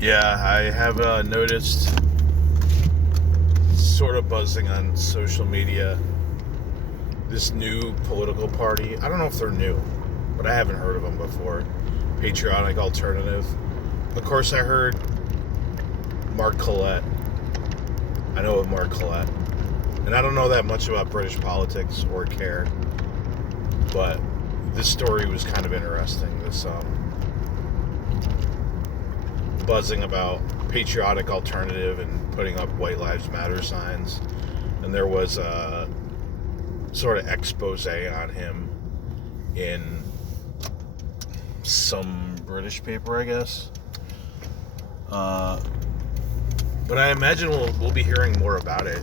Yeah, I have noticed sort of buzzing on social media this new political party. I don't know if they're new, but I haven't heard of them before. Patriotic Alternative. Of course, I heard Mark Collett. I know of Mark Collett. And I don't know that much about British politics or care, but this story was kind of interesting. This buzzing about Patriotic Alternative and putting up White Lives Matter signs. And there was a sort of expose on him in some British paper, I guess. But I imagine we'll be hearing more about it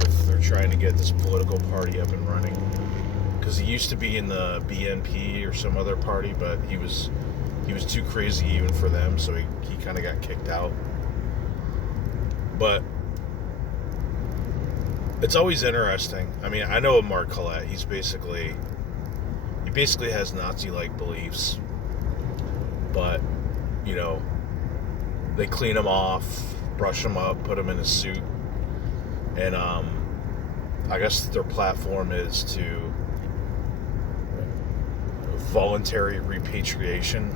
if they're trying to get this political party up and running. Because he used to be in the BNP or some other party, but he was too crazy even for them, so he kind of got kicked out. But it's always interesting. I mean, I know of Mark Collett. He basically has Nazi-like beliefs, but they clean him off, brush him up, put him in a suit, and I guess their platform is to voluntary repatriation,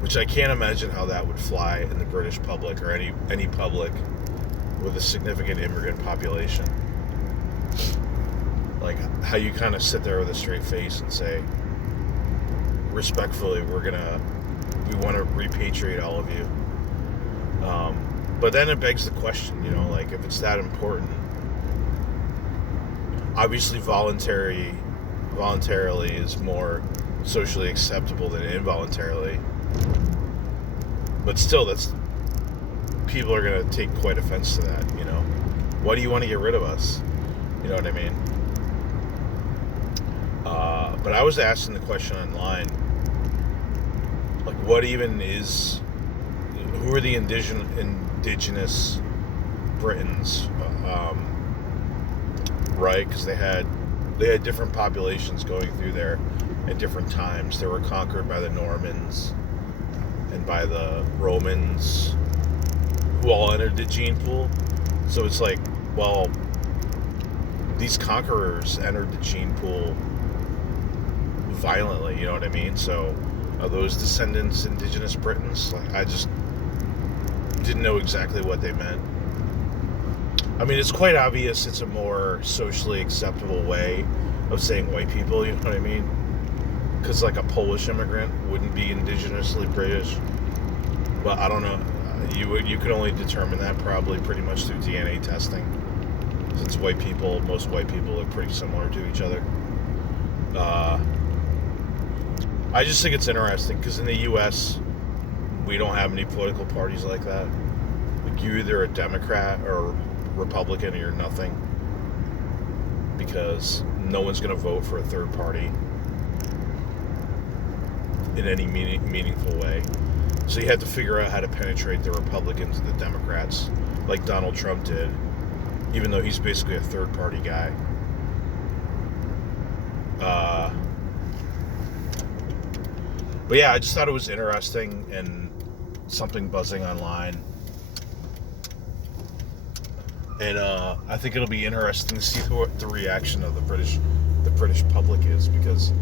which I can't imagine how that would fly in the British public or any public with a significant immigrant population. Like how you kind of sit there with a straight face and say, respectfully, we want to repatriate all of you. But then it begs the question, like if it's that important, obviously voluntarily is more socially acceptable than involuntarily. But still, people are going to take quite offense to that, Why do you want to get rid of us? You know what I mean? But I was asking the question online, like, what even is, who are the indigenous Britons, right? Because they had different populations going through there at different times. They were conquered by the Normans and by the Romans, who all entered the gene pool. So it's like, well, these conquerors entered the gene pool violently, you know what I mean? So are those descendants indigenous Britons? Like, I just didn't know exactly what they meant. I mean, it's quite obvious it's a more socially acceptable way of saying white people, you know what I mean? Because like a Polish immigrant wouldn't be indigenously British. But I don't know. You could only determine that probably pretty much through DNA testing. Since most white people look pretty similar to each other. I just think it's interesting because in the U.S., we don't have any political parties like that. Like, you're either a Democrat or Republican or you're nothing. Because no one's going to vote for a third party in any meaningful way. So you have to figure out how to penetrate the Republicans and the Democrats like Donald Trump did, even though he's basically a third party guy. But yeah, I just thought it was interesting and something buzzing online. And I think it'll be interesting to see what the reaction of the British public is, because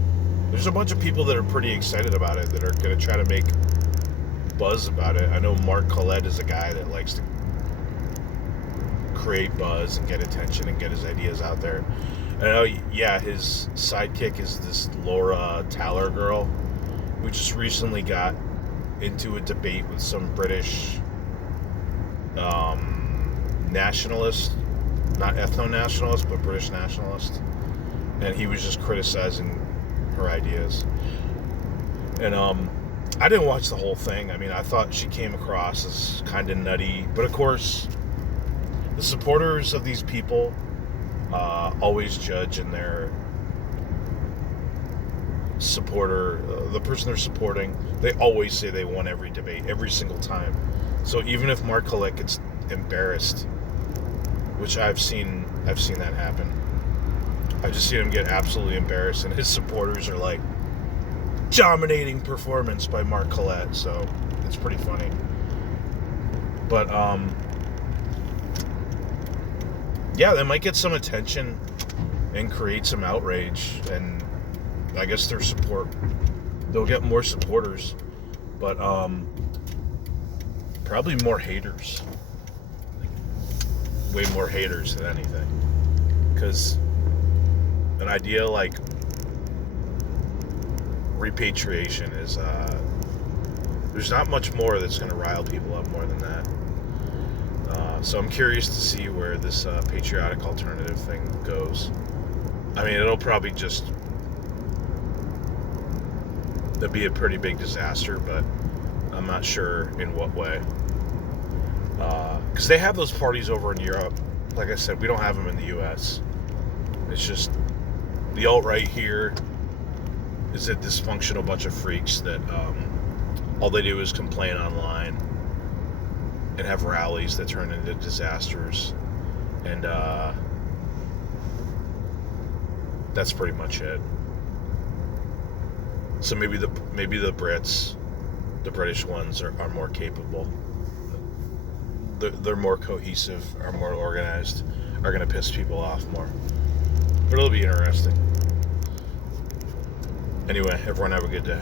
there's a bunch of people that are pretty excited about it, that are going to try to make buzz about it. I know Mark Collett is a guy that likes to create buzz and get attention and get his ideas out there. And I know, yeah, his sidekick is this Towler girl, who just recently got into a debate with some British nationalist, not ethno-nationalist, but British nationalist, and he was just criticizing her ideas. And I didn't watch the whole thing. I mean, I thought she came across as kind of nutty, but of course, the supporters of these people always judge in their supporter, the person they're supporting. They always say they won every debate, every single time. So even if Mark Collett gets embarrassed, which I've seen that happen. I've just seen him get absolutely embarrassed, and his supporters are like, dominating performance by Mark Collett, so it's pretty funny. But yeah, they might get some attention and create some outrage, and I guess they'll get more supporters, but probably more haters, like, way more haters than anything, because an idea like repatriation is there's not much more that's going to rile people up more than that. So I'm curious to see where this patriotic alternative thing goes. I mean, it'll probably that'd be a pretty big disaster, but I'm not sure in what way. Because they have those parties over in Europe. Like I said, we don't have them in the U.S. It's just the alt-right here is a dysfunctional bunch of freaks that all they do is complain online and have rallies that turn into disasters, and that's pretty much it. So maybe the Brits, the British ones, are more capable. They're more cohesive, are more organized, are going to piss people off more. But it'll be interesting. Anyway, everyone have a good day.